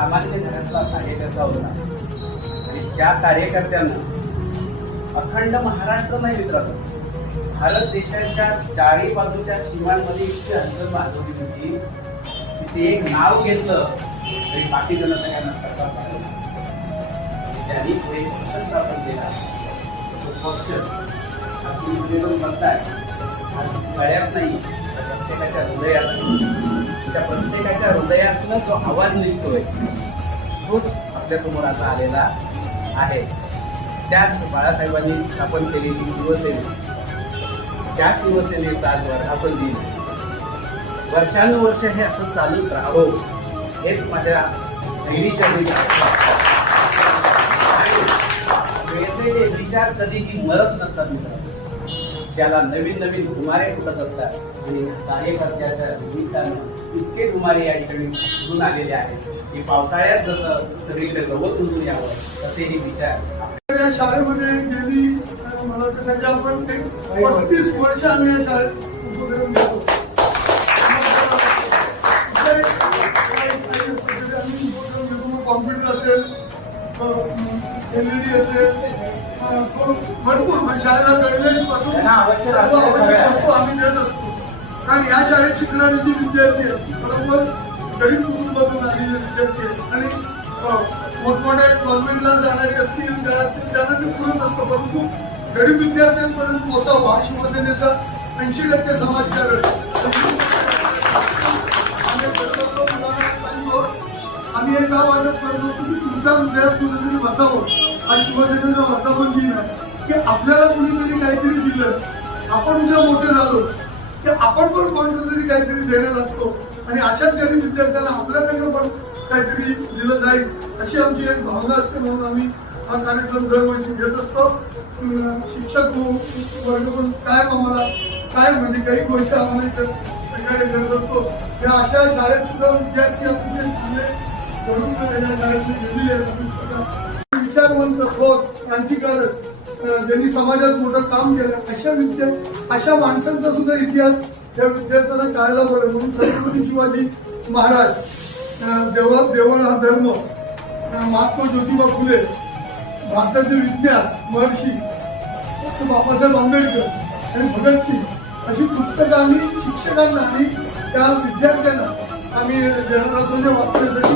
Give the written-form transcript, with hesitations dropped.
सामान्य घरातला कार्यकर्ता होता आणि त्या कार्यकर्त्यांना अखंड महाराष्ट्र नाही मित्रांनो, भारत देशाच्या चारही बाजूच्या सीमांमध्ये इतकी हलचल माजवली होती की ते एक नाव घेतलं तरी बाकी जण सगळ्यांना सरकार त्यांनी पुढे पक्ष स्थापन केला. तो पक्ष म्हणताय गळ्यात नाही, प्रत्येकाच्या हृदयात आहे. त्या प्रत्येकाच्या हृदयातनं जो आवाज निघतोय तोच आपल्यासमोर आता आलेला आहे. त्याच बाळासाहेबांनी स्थापन केलेली शिवसेना, त्या शिवसेनेचा आज वर्धापन दिन. वर्षानुवर्ष हे असं चालूच राहावं हेच माझ्या नेहमीच्या वेगवेगळे विचार कधीही मरत नसतात मित्रांनो, त्याला नवीन नवीन घुमारे फुटत असतात आणि कार्यकर्त्याच्या निमित्तानं इतके घुमारे या ठिकाणी उठून आलेले आहेत की पावसाळ्यात जसं सगळीकडे गवत उठून यावं तसेही विचार या शाळेमध्ये गेली. मला वाटतं म्हणजे आपण 35 वर्ष आम्ही या शाळेत उपक्रम घेतो. कॉम्प्युटर असेल, LED असेल, भरपूर शाळेला गणवेशपासून वस्तू आम्ही देत असतो. कारण या शाळेत शिकणारे जे विद्यार्थी आहेत बरोबर गरीब कुटुंबातून आलेले विद्यार्थी आहेत आणि मोठमोठ्या गव्हर्नमेंटला जाणारे असतील त्यांना ते पुरत असतं, परंतु गरीब विद्यार्थ्यांपर्यंत पोहोचावा हा शिवसेनेचा 80% समाजकारण. आम्ही एक गाव वाटत करतो की तुमच्या हृदयात कुठेतरी बसावं हा शिवसेनेचा वर्धापन दिन आहे की आपल्याला कुणीतरी काहीतरी दिलं, आपण उद्या मोठे झालो की आपण पण कोणतरी काहीतरी देण्यात असतो आणि अशाच गरीब विद्यार्थ्यांना आपल्याकडनं पण काहीतरी दिलं जाईल अशी आमची एक भावना असते. म्हणून आम्ही हा कार्यक्रम दरवर्षी घेत असतो. शिक्षक वर्ग पण काय आम्हाला काय म्हणजे काही गोष्टी आम्हाला इथं सहकार्य करत असतो. या अशा शाळेत सुद्धा विद्यार्थी अतिशय चांगले म्हणून या शाळेतले गेलेले आहेत. विचारवंत थोर क्रांतिकारक ज्यांनी समाजात मोठं काम केलं अशा माणसांचा सुद्धा इतिहास या विद्यार्थ्यांना कळायला बरं. म्हणून छत्रपती शिवाजी महाराज, देवळ हा धर्म, महात्मा ज्योतिबा फुले, भारताचे विज्ञान महर्षी बाबासाहेब आंबेडकर आणि भगतसिंग अशी पुस्तकं आम्ही शिक्षकांना आणि त्या विद्यार्थ्यांना आम्ही वाचण्यासाठी